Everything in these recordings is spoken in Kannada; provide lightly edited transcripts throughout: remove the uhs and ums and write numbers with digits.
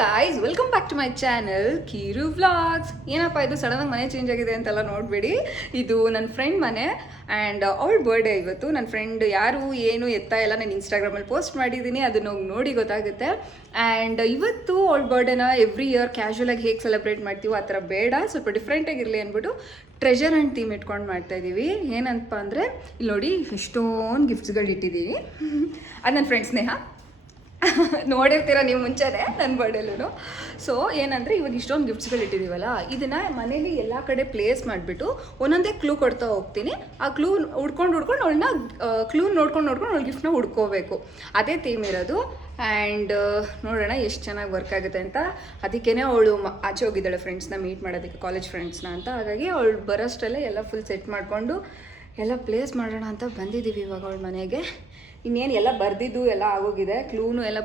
Guys, welcome back to my channel Keeru vlogs. ಏನಪ್ಪ ಇದು ಸಡನ್ನಾಗಿ ಮನೆ ಚೇಂಜ್ ಆಗಿದೆ ಅಂತೆಲ್ಲ ನೋಡಬೇಡಿ. ಇದು ನನ್ನ ಫ್ರೆಂಡ್ ಮನೆ ಆ್ಯಂಡ್ ಅವಳ ಬರ್ಡೇ ಇವತ್ತು. ನನ್ನ ಫ್ರೆಂಡ್ ಯಾರು ಏನು ಎತ್ತ ಎಲ್ಲ ನಾನು ಇನ್ಸ್ಟಾಗ್ರಾಮಲ್ಲಿ ಪೋಸ್ಟ್ ಮಾಡಿದ್ದೀನಿ, ಅದನ್ನು ನೋಡಿ ಗೊತ್ತಾಗುತ್ತೆ. ಆ್ಯಂಡ್ ಇವತ್ತು ಅವಳ ಬರ್ಡೇನ ಎವ್ರಿ ಇಯರ್ ಕ್ಯಾಶುವಲಾಗಿ ಹೇಗೆ ಸೆಲೆಬ್ರೇಟ್ ಮಾಡ್ತೀವೋ ಆ ಥರ ಬೇಡ, ಸ್ವಲ್ಪ ಡಿಫ್ರೆಂಟಾಗಿರಲಿ ಅಂದ್ಬಿಟ್ಟು ಟ್ರೆಜರ್ ಆ್ಯಂಡ್ ಥೀಮ್ ಇಟ್ಕೊಂಡು ಮಾಡ್ತಾಯಿದ್ದೀವಿ. ಏನಂತ ಅಂದರೆ ಇಲ್ಲಿ ನೋಡಿ ಎಷ್ಟೊಂದು ಗಿಫ್ಟ್ಸ್ಗಳು ಇಟ್ಟಿದ್ದೀವಿ. ಅದು ನನ್ನ ಫ್ರೆಂಡ್ ಸ್ನೇಹ, ನೋಡಿರ್ತೀರ ನೀವು ಮುಂಚೆನೇ ನನ್ನ ಬರ್ಡೇಲೂ. ಸೊ ಏನಂದರೆ ಇವಾಗ ಇಷ್ಟೊಂದು ಗಿಫ್ಟ್ಸ್ಗಳು ಇಟ್ಟಿದ್ದೀವಲ್ಲ, ಇದನ್ನು ಮನೇಲಿ ಎಲ್ಲ ಕಡೆ ಪ್ಲೇಸ್ ಮಾಡಿಬಿಟ್ಟು ಒಂದೊಂದೇ ಕ್ಲೂ ಕೊಡ್ತಾ ಹೋಗ್ತೀನಿ. ಆ ಕ್ಲೂ ಹುಡ್ಕೊಂಡು ಅವಳನ್ನ ನೋಡ್ಕೊಂಡು ಅವಳು ಗಿಫ್ಟ್ನ ಹುಡ್ಕೋಬೇಕು. ಅದೇ ಥೀಮ್ ಇರೋದು. ಆ್ಯಂಡ್ ನೋಡೋಣ ಎಷ್ಟು ಚೆನ್ನಾಗಿ ವರ್ಕ್ ಆಗುತ್ತೆ ಅಂತ. ಅದಕ್ಕೇ ಅವಳು ಆಚೆ ಹೋಗಿದ್ದಾಳೆ ಫ್ರೆಂಡ್ಸ್ನ ಮೀಟ್ ಮಾಡೋದಕ್ಕೆ, ಕಾಲೇಜ್ ಫ್ರೆಂಡ್ಸ್ನ ಅಂತ. ಹಾಗಾಗಿ ಅವಳು ಬರೋಷ್ಟಲ್ಲೇ ಎಲ್ಲ ಫುಲ್ ಸೆಟ್ ಮಾಡಿಕೊಂಡು ಎಲ್ಲ ಪ್ಲೇಸ್ ಮಾಡೋಣ ಅಂತ ಬಂದಿದ್ದೀವಿ ಇವಾಗ ಅವಳ ಮನೆಗೆ. ಇನ್ನೇನು ಎಲ್ಲ ಬರೆದಿದ್ದು ಎಲ್ಲ ಆಗೋಗಿದೆ, ಕ್ಲೂನು ಎಲ್ಲ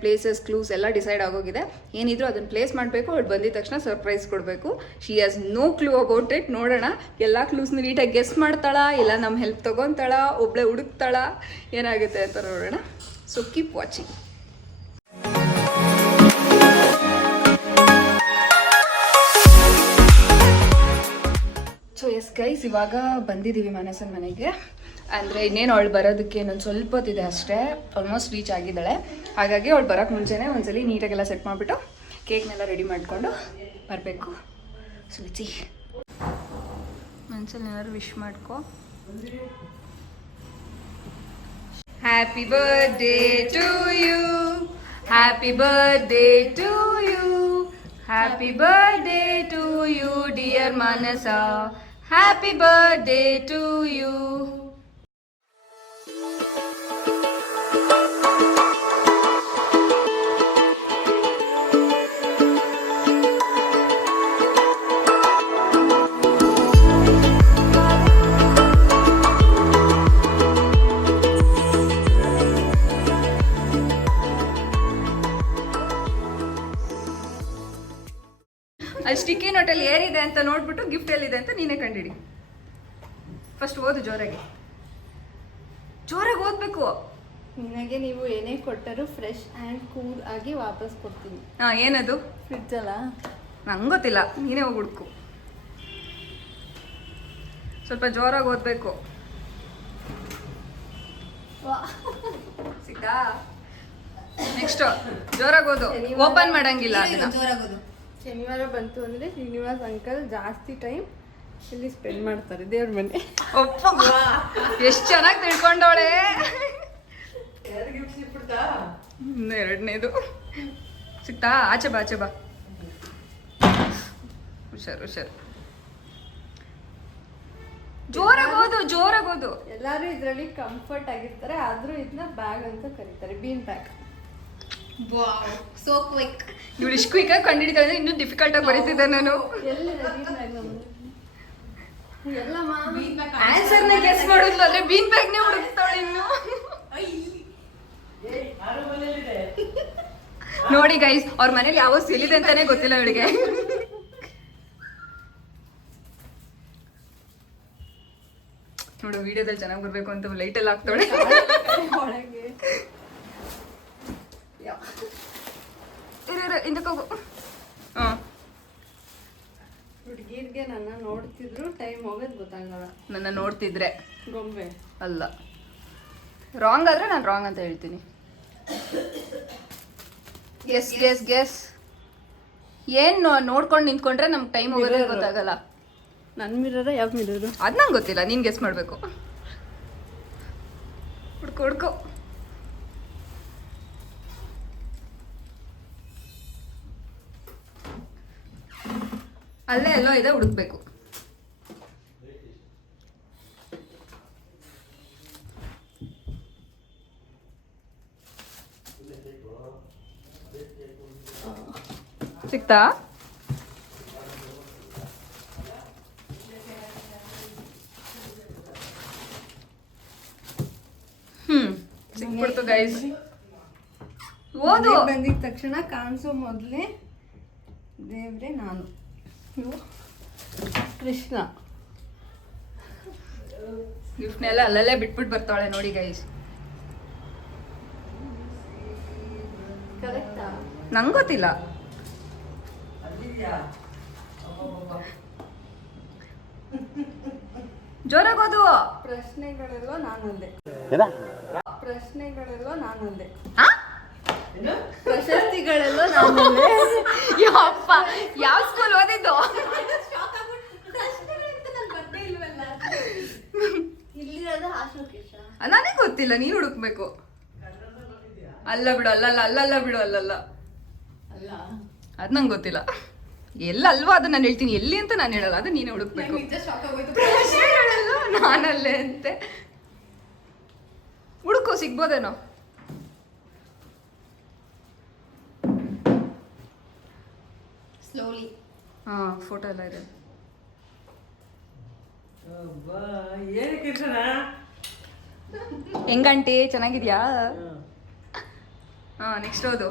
ಪ್ಲೇಸಸ್ ಕ್ಲೂಸ್ ಎಲ್ಲ ಡಿಸೈಡ್ ಆಗೋಗಿದೆ. ಏನಿದ್ರು ಅದನ್ನು ಪ್ಲೇಸ್ ಮಾಡಬೇಕು. ಅವಳು ಬಂದಿದ ತಕ್ಷಣ ಸರ್ಪ್ರೈಸ್ ಕೊಡಬೇಕು. She has no clue about it. ನೋಡೋಣ ಎಲ್ಲ ಕ್ಲೂಸ್ನ ನೀಟಾಗಿ ಗೆಸ್ ಮಾಡ್ತಾಳಾ, ಇಲ್ಲ ನಮ್ಮ ಹೆಲ್ಪ್ ತೊಗೊತಾಳಾ, ಒಬ್ಬಳೇ ಹುಡುಕ್ತಾಳಾ, ಏನಾಗುತ್ತೆ ಅಂತ ನೋಡೋಣ. So keep watching. So yes guys, ಇವಾಗ ಬಂದಿದ್ದೀವಿ ಮನಸ್ಸನ ಮನೆಗೆ. ಅಂದರೆ ಇನ್ನೇನು ಅವಳು ಬರೋದಕ್ಕೆ ಇನ್ನೊಂದು ಸ್ವಲ್ಪ ಹೊತ್ತಿದೆ ಅಷ್ಟೇ, ಆಲ್ಮೋಸ್ಟ್ ರೀಚ್ ಆಗಿದ್ದಾಳೆ. ಹಾಗಾಗಿ ಅವಳು ಬರೋಕ್ಕೆ ಮುಂಚೆನೇ ಒಂದ್ಸಲಿ ನೀಟಾಗೆಲ್ಲ ಸೆಟ್ ಮಾಡಿಬಿಟ್ಟು ಕೇಕ್ನೆಲ್ಲ ರೆಡಿ ಮಾಡಿಕೊಂಡು ಬರಬೇಕು. ಸುಲಿಸಿ ಮನ್ಸಲ್ಲಿ ಏನಾದ್ರು ವಿಶ್ ಮಾಡ್ಕೊ. Happy birthday to you, happy birthday to you, happy birthday to you dear Manasa, happy birthday to you. ಅಲ್ಲಿ ಸ್ಟಿಕ್ಕಿ ನೋಟಲ್ಲಿ ಏನಿದೆ ಅಂತ ನೋಡ್ಬಿಟ್ಟು ಗಿಫ್ಟ್ ಎಲ್ಲಿದೆ ಅಂತ ನೀನೇ ಕಂಡಿಡಿ. ಫಸ್ಟ್ ಓದು ಜೋರಾಗಿ ಓದಬೇಕು. ನಿನಗೆ ನೀವು ಏನೇ ಕೊಟ್ಟರು ಫ್ರೆಶ್ ಆ್ಯಂಡ್ ಕೂಲ್ ಆಗಿ ವಾಪಸ್ ಕೊಡ್ತೀನಿ. ಹಾಂ, ಏನದು? ಫ್ರಿಡ್ಜ್ ಅಲ್ಲ, ನಂಗೆ ಗೊತ್ತಿಲ್ಲ, ನೀನೇ ಹೋಗಿ ಹುಡ್ಕು. ಸ್ವಲ್ಪ ಜೋರಾಗಿ ಓದಬೇಕು. ಸಿಕ್ತಾ? ನೆಕ್ಸ್ಟ್ ಜೋರಾಗಿ ಓದು, ಓಪನ್ ಮಾಡಂಗಿಲ್ಲ ಅದನ್ನ. ಜೋರಾಗೋದು. ಶನಿವಾರ ಬಂತು ಅಂದರೆ ಶ್ರೀನಿವಾಸ್ ಅಂಕಲ್ ಜಾಸ್ತಿ ಟೈಮ್ ಇಲ್ಲಿ ಸ್ಪೆಂಡ್ ಮಾಡ್ತಾರೆ ದೇವ್ರ ಮನೆ. ಎಷ್ಟು ಚೆನ್ನಾಗಿ ತಿಳ್ಕೊಂಡವಳೆ. ಎರಡನೇದು ಸಿಕ್ತಾ? ಆಚೆ ಬಾ. ಹುಷಾರು. ಜೋರಾಗಿ ಓದು. ಎಲ್ಲರೂ ಇದರಲ್ಲಿ ಕಂಫರ್ಟ್ ಆಗಿರ್ತಾರೆ, ಆದ್ರೂ ಇದನ್ನ ಬ್ಯಾಗ್ ಅಂತ ಕರೀತಾರೆ, ಬೀನ್ ಬ್ಯಾಗ್. So quick. ಇವಳು ಇಷ್ಟು ಕ್ವಿಕ್ ಆಗಿ ಕಂಡುಹಿಡಿತಾಳೆ, ಇನ್ನೂ ಡಿಫಿಕಲ್ಟ್ ಆಗಿ ಬರೀತಿದ್ದೆ ನಾನು. ಆನ್ಸರ್ನ ಗೆಸ್ ಮಾಡೋದು ಅಂದ್ರೆ ಬೀನ್ ಬ್ಯಾಗ್ನೇ ಹುಡುಕ್ತಾಳೆ ಇನ್ನು. ನೋಡಿ ಗೈಸ್, ಅವ್ರ ಮನೇಲಿ ಯಾವ ಸಿಲಿದೆ ಅಂತಾನೆ ಗೊತ್ತಿಲ್ಲ ಇವಳಿಗೆ. ನೋಡು, ವಿಡಿಯೋದಲ್ಲಿ ಚೆನ್ನಾಗಿ ಬರ್ಬೇಕು ಅಂತ ಲೈಟ್ ಎಲ್ಲ ಹಾಕ್ತಾಳೆ. ಇಂದಕ್ಕೆ ಹೋಗು. ಹಾಂ, ಹುಡುಗಿರ್ಗೆ ನನ್ನ ನೋಡ್ತಿದ್ರು ಟೈಮ್ ಹೋಗೋದು ಗೊತ್ತಾಗಲ್ಲ. ನನ್ನ ನೋಡ್ತಿದ್ರೆ ಗೊಂಬೆ ಅಲ್ಲ. ರಾಂಗ್ ಆದರೆ ನಾನು ರಾಂಗ್ ಅಂತ ಹೇಳ್ತೀನಿ. ಗೆಸ್ ಏನು ನೋಡ್ಕೊಂಡು ನಿಂತ್ಕೊಂಡ್ರೆ ನಮ್ಗೆ ಟೈಮ್ ಹೋಗೋದೇ ಗೊತ್ತಾಗಲ್ಲ. ನನ್ನ ಮಿರರ ಯಾವ ಮಿರರು ಅದು ನಂಗೆ ಗೊತ್ತಿಲ್ಲ, ನೀನು ಗೆಸ್ ಮಾಡಬೇಕು. ಹುಡ್ಕೋ. ಅಲ್ಲೇ ಎಲ್ಲೋ ಇದೆ, ಹುಡುಕ್ಬೇಕು. ಸಿಕ್ತಾ? ಸಿಕ್ಬಿಡ್ತು ಗೈಸ್. ಓದು. ಬಂದಿದ ತಕ್ಷಣ ಕಾಣಿಸೋ ಮೊದಲೇ ದೇವ್ರೆ ನಾನು, ಕೃಷ್ಣ. ಗಿಫ್ಟ್ನೆಲ್ಲ ಅಲ್ಲಲ್ಲೇ ಬಿಟ್ಬಿಟ್ಟು ಬರ್ತಾಳೆ ನೋಡಿ ಗೈಸ್. ಕರೆಕ್ಟಾ? ನಂಗೆ ಗೊತ್ತಿಲ್ಲ. ಜೋರಾಗಿ ಓದು. ಪ್ರಶ್ನೆಗಳೆಲ್ಲ ನಾನೊಂದೇ. ಪ್ರಶ್ನೆಗಳೆಲ್ಲ ನಾನೊಂದೇ. ಆ? ಪ್ರಶಸ್ತಿಗಳೆಲ್ಲ ನಾನೊಂದೇ. ಯಪ್ಪ, ಯಾವ ಸ್ಕೂಲ್ ಓದಿದ್ದು? ಇಲ್ಲಿರೋದು ಆಶೋಕೇಶ. ನನಗೆ ಗೊತ್ತಿಲ್ಲ, ನೀನು ಹುಡುಕ್ಬೇಕು. ಅಲ್ಲ ಬಿಡು, ಅಲ್ಲಲ್ಲ ಬಿಡು, ಅಲ್ಲಲ್ಲ. ಅಲ್ಲ, ಅದು ನಂಗೆ ಗೊತ್ತಿಲ್ಲ. ಎಲ್ಲ ಅಲ್ವಾ ಅದು ನಾನು ಹೇಳ್ತೀನಿ, ಎಲ್ಲಿ ಅಂತ ನಾನು ಹೇಳಲ್ಲ, ಅದು ನೀನೇ ಹುಡುಕ್ಬೇಕು. ಪ್ರಶ್ನೆಗಳೆಲ್ಲ ನಾನಲ್ಲೇ ಅಂತೆ. ಹುಡುಕು, ಸಿಗ್ಬೋದೇನೋ. ಸ್ಲೋಲಿ. ಹಾ, ಫೋಟೋ ಎಲ್ಲ ಇದೆ. ಹೆಂಗಂಟಿ, ಚೆನ್ನಾಗಿದ್ಯಾ? ಹಾ, ನೆಕ್ಸ್ಟ್ ಓದು.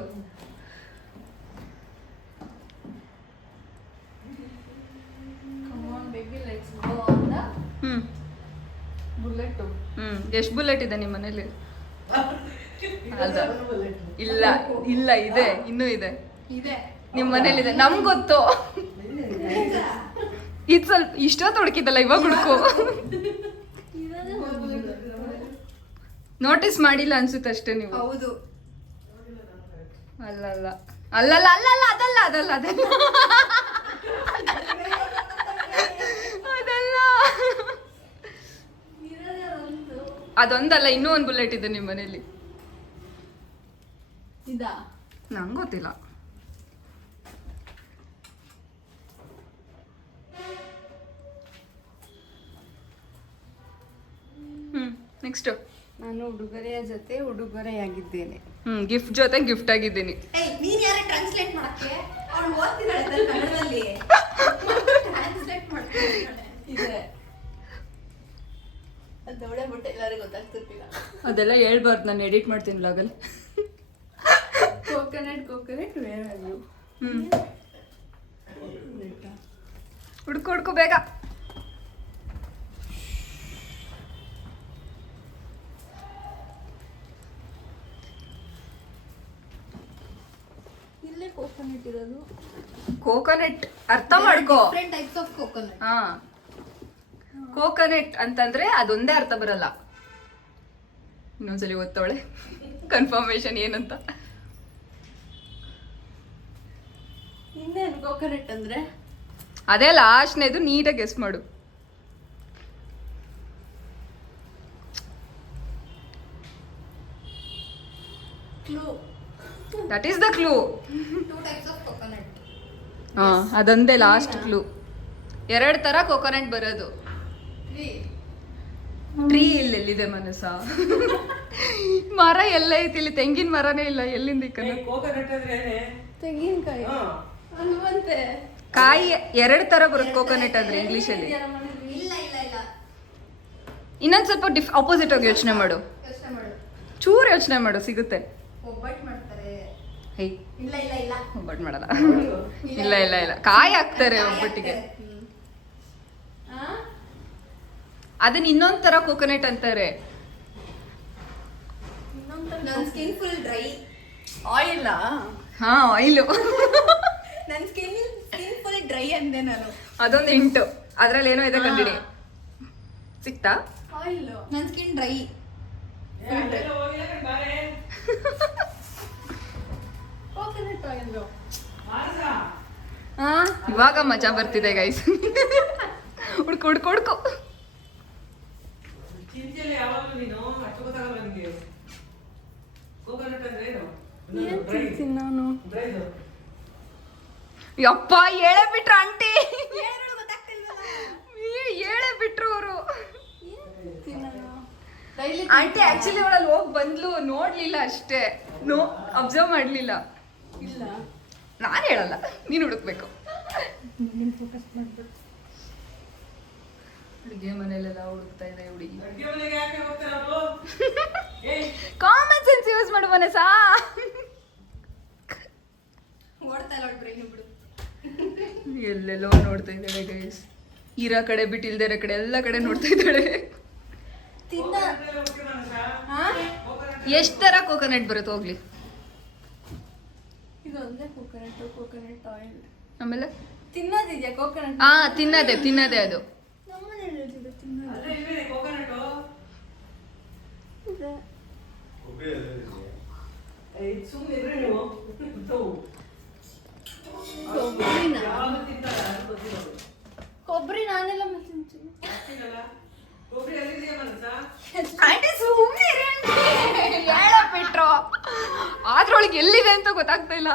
Baby let's go on the bullet. ಎಷ್ಟು ಬುಲೆಟ್ ಇದೆ ನಿಮ್ಮ ಮನೇಲಿ? ಅಲ್ಲ, ಇಲ್ಲ ಇಲ್ಲ, ಇದೆ, ಇನ್ನೂ ಇದೆ. ಇದೆ ನಿಮ್ಮ ಮನೇಲಿದೆ, ನಮ್ಗೆ ಗೊತ್ತು. ಇದು ಸ್ವಲ್ಪ ಇಷ್ಟೊತ್ತು ಹುಡುಕಿದ್ದಲ್ಲ, ಇವಾಗ ಹುಡುಕು. ನೋಟಿಸ್ ಮಾಡಿಲ್ಲ ಅನ್ಸುತ್ತೆ ಅಷ್ಟೇ ನೀವು. ಹೌದು. ಅಲ್ಲಲ್ಲ ಅಲ್ಲಲ್ಲ ಅಲ್ಲಲ್ಲ, ಅದಲ್ಲ ಅದಲ್ಲ ಅದಲ್ಲ ಅದಲ್ಲ, ಅದೊಂದಲ್ಲ, ಇನ್ನೂ ಒಂದು ಬುಲೆಟ್ ಇದೆ ನಿಮ್ಮ ಮನೇಲಿ. ಇದಾ? ನಂಗೆ ಗೊತ್ತಿಲ್ಲ. ನೆಕ್ಸ್ಟ್. ನಾನು ಉಡುಗೊರೆಯ ಜೊತೆ ಉಡುಗೊರೆಯಾಗಿದ್ದೇನೆ. ಗಿಫ್ಟ್ ಜೊತೆ ಗಿಫ್ಟ್ ಆಗಿದ್ದೀನಿ. ನೀನ್ ಯಾರ ಟ್ರಾನ್ಸ್ಲೇಟ್ ಮಾಡಕ್ಕೆ? ಅವ್ಳು ಓದ್ತಿದ್ದಾಳೆ ಕನ್ನಡದಲ್ಲಿ. ಟ್ರಾನ್ಸ್ಲೇಟ್ ಮಾಡ್ತಿದ್ದಾಳೆ. ಇದೆ. ಅದು ದೊಡ್ಡ ಬಿಟ್ಟು ಎಲ್ಲರಿಗೂ ಗೊತ್ತಾಗ್ತಿರ್ತಿಲ್ಲ. ಅದೆಲ್ಲ ಹೇಳ್ಬಾರ್ದು, ನಾನು ಎಡಿಟ್ ಮಾಡ್ತೀನಿ ಲಾಗಲ್ಲಿ. Coconut where are you? ಹುಡ್ಕು ಬೇಗ. ಇಲ್ಲೇ ಕೋಕೋನಟ್ ಇರೋದು. ಕೋಕೋನಟ್ ಅರ್ಥ ಮಾಡ್ಕೋ. Different types of coconut. ಹಾ, ಕೋಕೋನಟ್ ಅಂತಂದ್ರೆ ಅದೊಂದೇ ಅರ್ಥ ಬರಲ್ಲ. ಇನ್ನೊಂದ್ಸಲಿ ಓದ್ತಾವಳೆ ಕನ್ಫರ್ಮೇಶನ್ ಏನಂತ. ಇನ್ನೇನು ಕೋಕೋನಟ್ ಅಂದ್ರೆ? ಅದೇ ಲಾಸ್ಟ್ನೇದು, ನೀಟಾಗಿ ಗೆಸ್ ಮಾಡು. Clue. That is the clue. 2 types of coconut. ಹಾ, ಅದೊಂದೇ ಲಾಸ್ಟ್ ಕ್ಲೂ. 2 ತರ ಕೋಕೋನಟ್ ಬರೋದು. ಟ್ರೀ ಇಲ್ಲೆಲ್ಲಿದೆ ಮನಸ್ಸ? ಮರ ಎಲ್ಲ ಐತಿ ಇಲ್ಲಿ, ತೆಂಗಿನ ಮರನೇ ಇಲ್ಲ, ಎಲ್ಲಿಂದ ಇಕ್ಕನ? ತೆಂಗಿನಕಾಯಿ ಅಲ್ವಂತೆ. ಕಾಯಿ 2 ತರ ಬರುತ್ತೆ ಕೋಕೋನಟ್ ಅಂದ್ರೆ ಇಂಗ್ಲಿಷಲ್ಲಿ. ಇಲ್ಲ ಇಲ್ಲ ಇಲ್ಲ. ಇನ್ನೊಂದ್ ಸ್ವಲ್ಪ ಆಪೋಸಿಟ್ ಆಗಿ ಯೋಚನೆ ಮಾಡು. ಯೋಚನೆ ಮಾಡು. ಚೂರು ಯೋಚನೆ ಮಾಡು, ಸಿಗುತ್ತೆ. ಒಬ್ಬಟ್ಟು ಮಾಡ್ತಾರೆ. ಹೇ, ಇಲ್ಲ ಇಲ್ಲ ಇಲ್ಲ. ಒಬ್ಬಟ್ಟು ಮಾಡಲ್ಲ. ಇಲ್ಲ ಇಲ್ಲ ಇಲ್ಲ, ಕಾಯಿ ಹಾಕ್ತಾರೆ ಒಬ್ಬಟ್ಟಿಗೆ. ಅದನ್ನ ಇನ್ನೊಂದ್ ತರ ಕೋಕೋನಟ್ ಅಂತಾರೆ. ನನ್ನ ಸ್ಕಿನ್ ಫುಲ್ ಡ್ರೈ. ಆಯಿಲ್. ಹಾ, ಆಯಿಲು. ನನ್ನ ಸ್ಕಿನ್ ಫುಲ್ ಡ್ರೈ ಅಂದೆ ನಾನು. ಅದೊಂದು ಹಿಂಟು, ಅದ್ರಲ್ಲಿ ಏನೋ ಇದೆ, ಕಂಡಿಡಿ. ಸಿಕ್ತಾ? ಆಯಿಲ್. ನನ್ನ ಸ್ಕಿನ್ ಡ್ರೈ. Coconut oil. ಹಾ, ಇವಾಗ ಮಜಾ ಬರ್ತಿದೆ ಗೈಸ್. ಹುಡ್ಕು. ಏನ್ ತಿಂತೀನಿ ನಾನು? ಯಪ್ಪ, ಹೇಳೇ ಬಿಟ್ರು ಆಂಟಿ. ಹೇಳಿದ್ರು ಗೊತ್ತಾಗ್ತಿಲ್ವಲ್ಲ. ಹೇಳೇ ಬಿಟ್ರು ಅವರು. ಡೈಲಿ ಆಂಟಿ ಆಕ್ಚುಲಿ ಅವಳಲ್ಲಿ ಹೋಗಿ ಬಂದ್ಲು, ನೋಡ್ಲಿಲ್ಲ ಅಷ್ಟೇ, ಅಬ್ಸರ್ವ್ ಮಾಡ್ಲಿಲ್ಲ. ಇಲ್ಲ. ನಾನು ಹೇಳಲ್ಲ, ನೀನು ಹುಡುಕ್ಬೇಕು. ಹುಡುಗಿ ಮನೇಲೆಲ್ಲ ಹುಡುಕ್ತಾ ಇದೆ ಹುಡುಗಿ. ಕಾಮನ್ ಸೆನ್ಸ್ ಯೂಸ್ ಮಾಡು ಮನಸಾ. ಓಡ್ತಾ ಇಲ್ಲ ಬ್ರೈನ್ ಬಿಡು. ಎಲ್ಲೆಲ್ಲೋ ನೋಡ್ತಾ ಇದ್ದಾಳೆ ಗೈಸ್. ಇರೋ ಕಡೆ ಬಿಟ್ಟು ಇಲ್ದಿರೋ ಕಡೆ ಎಲ್ಲ ಕಡೆ ನೋಡ್ತಾ ಇದ್ದಾಳೆ. ತಿನ್ನ. ಎಷ್ಟು ತರ ಕೋಕೋನಟ್ ಬರುತ್ತೆ ಹೋಗ್ಲಿ. ಇದೊಂದೇ ಕೋಕೋನಟ್ ಆಯಿಲ್. ಆಮೇಲೆ ತಿನ್ನೋದಿದ್ಯಾ ಕೋಕೋನಟ್? ಹಾ ತಿನ್ನದೆ ಅದು. ನಮ್ಮನೇಲಿ ಹೇಳ್ತಿದ್ದೆ ತಿನ್ನೋದು. ಕೊಬ್ಬರಿ ನಾನೆಲ್ಲ ತಿಂತೀನಿ. ಬಿಟ್ರು ಆದ್ರೊಳಗೆ ಎಲ್ಲಿದೆ ಅಂತ ಗೊತ್ತಾಗ್ತಾ ಇಲ್ಲ.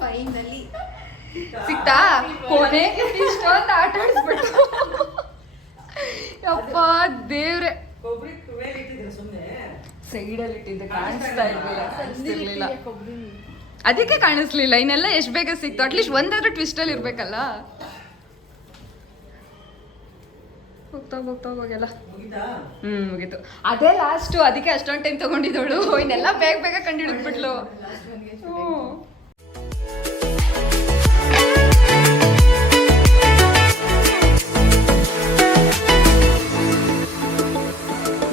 ಫೈನಲಿ ಸಿಕ್ತಾ ಕೊನೆಗೆ ಇಷ್ಟೊಂದು ಆಟ ಆಡಿಸ್ಬಿಟ್ಟು. ಯಪ್ಪ ದೇವ್ರೆ, ಸೈಡಲ್ಲಿ ಇಟ್ಟಿದ್ದೆ ಕಾಣಿಸ್ತಾ ಇರ್ಲಿಲ್ಲ. ಅದಕ್ಕೆ ಕಾಣಿಸ್ಲಿಲ್ಲ. ಇನ್ನೆಲ್ಲ ಎಷ್ಟು ಬೇಗ ಸಿಕ್ತು. ಅಟ್ಲೀಸ್ಟ್ ಒಂದಾದ್ರೂ ಟ್ವಿಸ್ಟ್ ಅಲ್ಲಿ ಇರ್ಬೇಕಲ್ಲ. ಹೋಗ್ತಾ ಹೋಗೆಲ್ಲ ಮುಗೀತು. ಅದೇ ಲಾಸ್ಟ್. ಅದಕ್ಕೆ ಅಷ್ಟೊಂದು ಟೈಮ್ ತಗೊಂಡಿದ್ದವಳು. ಇನ್ನೆಲ್ಲ ಬೇಗ ಕಂಡಿಡಿದ್ಬಿಟ್ಲು.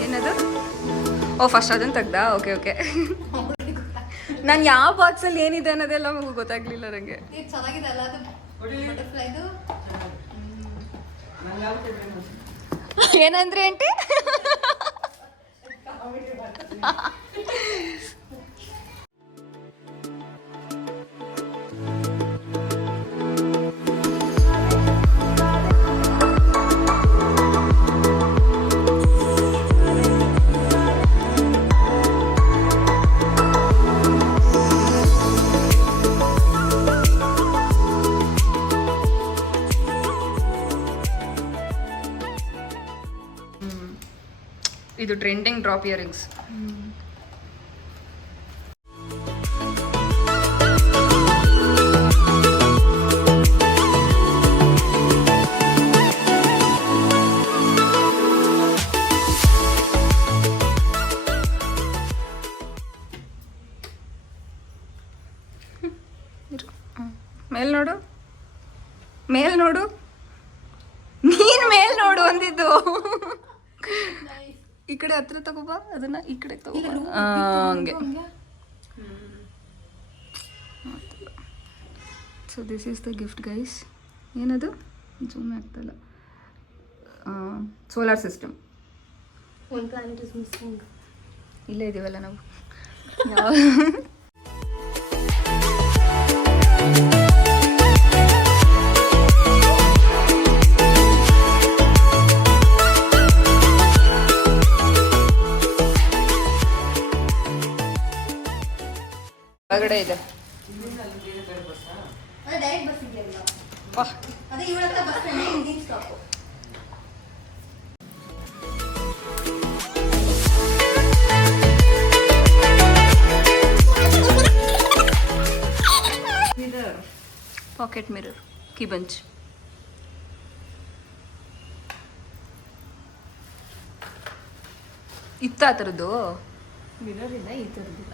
ಏನದು? ಓ ಫಸ್ಟ್ ಅದನ್ನ ತೆಗ್ದಾ? ಓಕೆ. ನಾನು ಯಾವ ಬಾಕ್ಸಲ್ಲಿ ಏನಿದೆ ಅನ್ನೋದೆಲ್ಲ ಗೊತ್ತಾಗ್ಲಿಲ್ಲ ನನಗೆ. ಇದು ಚೆನ್ನಾಗಿದೆ ಅಲ್ಲ ಅದು ಬಟರ್ಫ್ಲೈದು. ಏನಂದ್ರೆ ಆಂಟಿ? ಇದು ಟ್ರೆಂಡಿಂಗ್ ಡ್ರಾಪ್ ಇಯರಿಂಗ್ಸ್. ಮೇಲ್ ನೋಡು ನೀನ್ ಮೇಲ್ ನೋಡು ಅಂದಿದ್ದು. ಈ ಕಡೆ ಹತ್ರ ತಗೋಬಾ, ಅದನ್ನ ಈ ಕಡೆ ತಗೋಬಾ. ಹಂಗೆ. So this is the gift guys. ಏನದು? ಜೂಮ್ ಆಗ್ತಲ್ಲ. Solar system. One planet is missing. ಇಲ್ಲೇ ಇದೀವಲ್ಲ ನಾವು. ಹೊರಗಡೆ ಇದೆ. ಅದೇ ಡೈರೆಕ್ಟ್ ಬಸ್ ಇದೆಯಲ್ಲ, ವಾಹ್, ಅದೇ ಇವಳ ಹತ್ರ ಬಸ್ ಸ್ಟ್ಯಾಂಡ್ ಹಿಂದಿನ stop. Pocket mirror, key bunch. ಇತ್ತ ಆ ಥರದ್ದು ಮಿರರ್ ಇಲ್ಲ, ಈ ಥರದ್ದಿಲ್ಲ.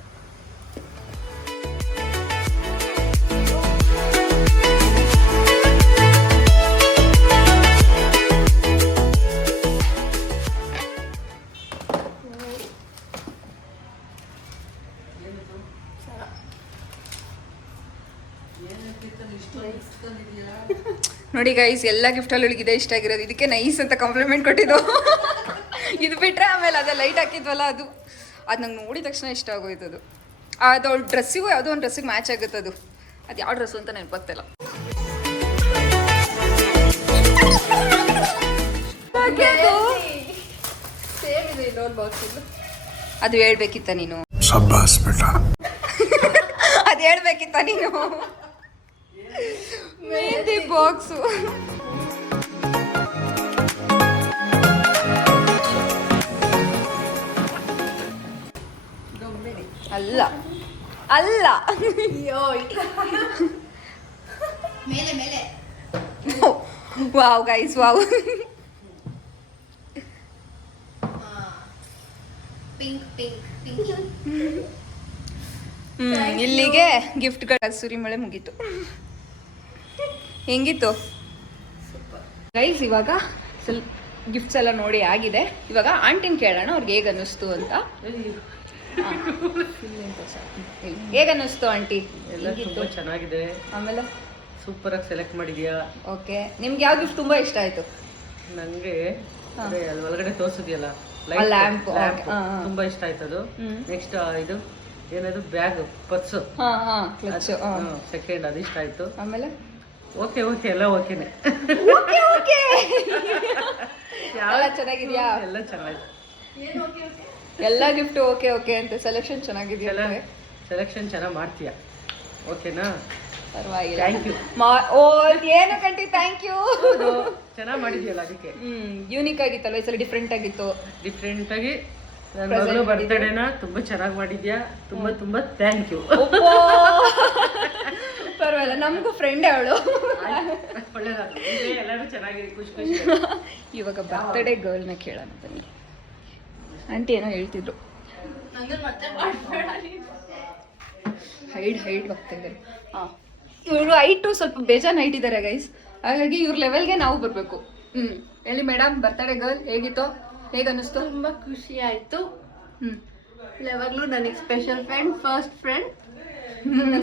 ನೋಡಿ ಗೈಸ್, ಎಲ್ಲ ಗಿಫ್ಟಲ್ಲಿ ಒಳಗಿದೆ ಇಷ್ಟ ಆಗಿರೋದು. ಇದಕ್ಕೆ ನೈಸ್ ಅಂತ ಕಾಂಪ್ಲಿಮೆಂಟ್ ಕೊಟ್ಟಿದ್ದು. ಇದು ಬಿಟ್ಟರೆ ಆಮೇಲೆ ಅದೇ ಲೈಟ್ ಹಾಕಿದ್ವಲ್ಲ, ಅದು ನಂಗೆ ನೋಡಿದ ತಕ್ಷಣ ಇಷ್ಟ ಆಗೋಯ್ತು. ಅದು ಅವಳು ಡ್ರೆಸ್ಸಿಗೂ ಯಾವುದೋ ಒಂದು ಡ್ರೆಸ್ಸಿಗೆ ಮ್ಯಾಚ್ ಆಗುತ್ತೆ. ಅದು ಯಾವ ಡ್ರೆಸ್ಸು ಅಂತ ನೆನಪಾಗ್ತಿಲ್ಲ. ಸೇಮ್ ಇದೆ ಇನ್ನೊಂದು ಬಾಕ್ಸ್. ಅದು ಹೇಳ್ಬೇಕಿತ್ತ ನೀನು? ಅದು ಹೇಳ್ಬೇಕಿತ್ತ ನೀನು? ಮೆಹಂದಿ ಬಾಕ್ಸು. ಅಲ್ಲ ಅಲ್ಲ, ಮೇಲೆ ಮೇಲೆ wow guys, wow. Pink pink pink. ಇಲ್ಲಿಗೆ ಗಿಫ್ಟ್ಗಳ ಸುರಿಮಳೆ ಮುಗೀತು. ಹೆಂಗಿತ್ತು ಗೈಸ್? ಇವಾಗ ಗಿಫ್ಟ್ಸ್ ಎಲ್ಲ ನೋಡಿ ಆಗಿದೆ. ಇವಾಗ ಆಂಟಿನ ಕೇಳೋಣ ಅವ್ರಿಗೆ ಹೇಗೆ ಅನ್ನಿಸ್ತು ಅಂತ. ಹೇಗೆ ಅನ್ನಿಸ್ತು ಆಂಟಿ? ಎಲ್ಲ ತುಂಬಾ ಚೆನ್ನಾಗಿದೆ. ಆಮೇಲೆ ಸೂಪರ್ ಆಗಿ ಸೆಲೆಕ್ಟ್ ಮಾಡಿದ್ಯಾ. ಓಕೆ, ನಿಮ್ಗೆ ಯಾವ ಗಿಫ್ಟ್ ತುಂಬಾ ಇಷ್ಟ ಆಯ್ತು? ನಂಗೆ ಅದೇ ಅಲ್ಲಿ ಒಳಗಡೆ ತೋರಿಸಿದ್ಯಲ್ಲ ಲ್ಯಾಂಪ್ ತುಂಬಾ ಇಷ್ಟ ಆಯ್ತು ಅದು. ನೆಕ್ಸ್ಟ್ ಇದು ಏನದು ಬ್ಯಾಗ್ ಪರ್ಸ್ ಕ್ಲಚ್ ಸೆಕೆಂಡ್ ಅದು ಇಷ್ಟ ಆಯ್ತು. ಆಮೇಲೆ ಓಕೆ ಓಕೆ ಎಲ್ಲ ಓಕೆನೆ. ಎಲ್ಲ ಚೆನ್ನಾಗಿದ್ಯಾ? ಎಲ್ಲ ಚೆನ್ನಾಗಿದೆ. ಎಲ್ಲ ಗಿಫ್ಟ್ ಓಕೆ ಓಕೆ ಅಂತ ಸೆಲೆಕ್ಷನ್ ಚೆನ್ನಾಗಿದೆಯಲ್ಲ? ಸೆಲೆಕ್ಷನ್ ಚೆನ್ನಾಗಿ ಮಾಡ್ತೀಯಾ? ಓಕೆನಾ? ಪರವಾಗಿಲ್ಲ. Thank you. ಓ ಏನು ಕಂಟಿ ಥ್ಯಾಂಕ್ ಯು. ಚೆನ್ನಾಗಿ ಮಾಡಿದ್ಯಲ್ಲ ಅದಕ್ಕೆ. ಯೂನಿಕ್ ಆಗಿತ್ತಲ್ವ ಈ ಸಲ, ಡಿಫ್ರೆಂಟ್ ಆಗಿತ್ತು. ಡಿಫ್ರೆಂಟ್ ಆಗಿ ನನ್ನ ಮಗಳು ಬರ್ತಡೇನ ತುಂಬಾ ಚೆನ್ನಾಗಿ ಮಾಡಿದ್ಯಾ. ತುಂಬಾ ತುಂಬಾ ಥ್ಯಾಂಕ್ ಯು. ಪರವಾಗಿಲ್ಲ, ನಮಗೂ ಫ್ರೆಂಡ್ ಅವಳು. ಒಳ್ಳೇದಾಗ್ಲಿ, ಎಲ್ಲರೂ ಚೆನ್ನಾಗಿದೆ, ಖುಷಿ ಖುಷಿ. ಇವಾಗ ಬರ್ತ್ಡೇ ಗರ್ಲ್ನ ಕೇಳೋಣ ಬನ್ನಿ. ಆಂಟಿ ಏನೋ ಹೇಳ್ತಿದ್ರು. ಹೈಟ್ ಹೋಗ್ತಾ ಇದ್ದಾರೆ. ಇವರು ಹೈಟು ಸ್ವಲ್ಪ ಬೇಜಾನ್ ಹೈಟ್ ಇದ್ದಾರೆ ಗೈಸ್, ಹಾಗಾಗಿ ಇವ್ರ ಲೆವೆಲ್ಗೆ ನಾವು ಬರಬೇಕು. ಹೇಳಿ ಮೇಡಮ್, ಬರ್ತ್ಡೇ ಗರ್ಲ್ ಹೇಗಿತ್ತು? ಹೇಗೆ ಅನ್ನಿಸ್ತು? ತುಂಬಾ ಖುಷಿ ಆಯ್ತು. ಯಾವಾಗ್ಲೂ ನನಗೆ special friend, first friend.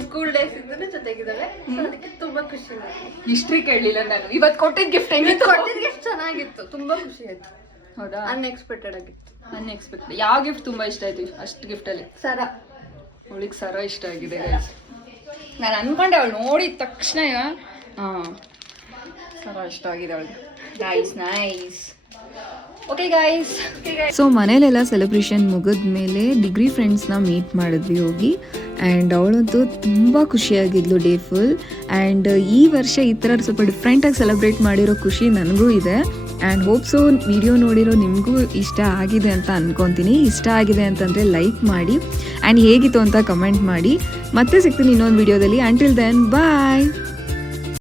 School days ಇಂದನೇ ಜೊತೆಗಿದ್ದಾಳೆ, ಅದಕ್ಕೆ ತುಂಬಾ ಖುಷಿ ಆಯ್ತು. ಹಿಸ್ಟ್ರಿ ಕೇಳಲಿಲ್ಲ ನಾನು. ಇವತ್ತು ಕೊಟ್ಟಿದ್ದ ಗಿಫ್ಟ್ ಹೆಂಗಿತ್ತು? ಕೊಟ್ಟಿದ್ದ ಗಿಫ್ಟ್ ಚೆನ್ನಾಗಿತ್ತು, ತುಂಬಾ ಖುಷಿ ಆಯ್ತು. ಹೌದಾ? ಅನ್ಎಕ್ಸ್ಪೆಕ್ಟೆಡ್ ಆಗಿತ್ತು. ಅನ್ಎಕ್ಸ್ಪೆಕ್ಟೆಡ್. ಯಾವ ಗಿಫ್ಟ್ ತುಂಬಾ ಇಷ್ಟ ಆಯ್ತು ಅಷ್ಟು ಗಿಫ್ಟಲ್ಲಿ? ಸರ. ಅವಳಿಗೆ ಸರ ಇಷ್ಟ ಆಗಿದೆ ಗೈಸ್. ನಾನು ಅನ್ಕೊಂಡೆ ಅವಳು ನೋಡಿದ ತಕ್ಷಣ ಸರ ಇಷ್ಟ ಆಗಿದೆ ಅವಳಿಗೆ. Nice nice. Okay guys, so ಮನೇಲೆಲ್ಲ ಸೆಲೆಬ್ರೇಷನ್ ಮುಗಿದ್ಮೇಲೆ ಡಿಗ್ರಿ ಫ್ರೆಂಡ್ಸ್ನ ಮೀಟ್ ಮಾಡಿದ್ವಿ ಹೋಗಿ. ಆ್ಯಂಡ್ ಅವಳಂತೂ ತುಂಬ ಖುಷಿಯಾಗಿದ್ಲು ಡೇ ಫುಲ್. ಆ್ಯಂಡ್ ಈ ವರ್ಷ ಈ ಥರ ಸ್ವಲ್ಪ ಡಿಫ್ರೆಂಟಾಗಿ ಸೆಲೆಬ್ರೇಟ್ ಮಾಡಿರೋ ಖುಷಿ ನನಗೂ ಇದೆ. ಆ್ಯಂಡ್ ಹೋಪ್ಸು ವಿಡಿಯೋ ನೋಡಿರೋ ನಿಮಗೂ ಇಷ್ಟ ಆಗಿದೆ ಅಂತ ಅಂದ್ಕೊತೀನಿ. ಇಷ್ಟ ಆಗಿದೆ ಅಂತಂದರೆ ಲೈಕ್ ಮಾಡಿ ಆ್ಯಂಡ್ ಹೇಗಿತ್ತು ಅಂತ ಕಮೆಂಟ್ ಮಾಡಿ. ಮತ್ತೆ ಸಿಗ್ತೀನಿ ಇನ್ನೊಂದು ವಿಡಿಯೋದಲ್ಲಿ. ಅಂಟಿಲ್ ದೆನ್ ಬಾಯ್.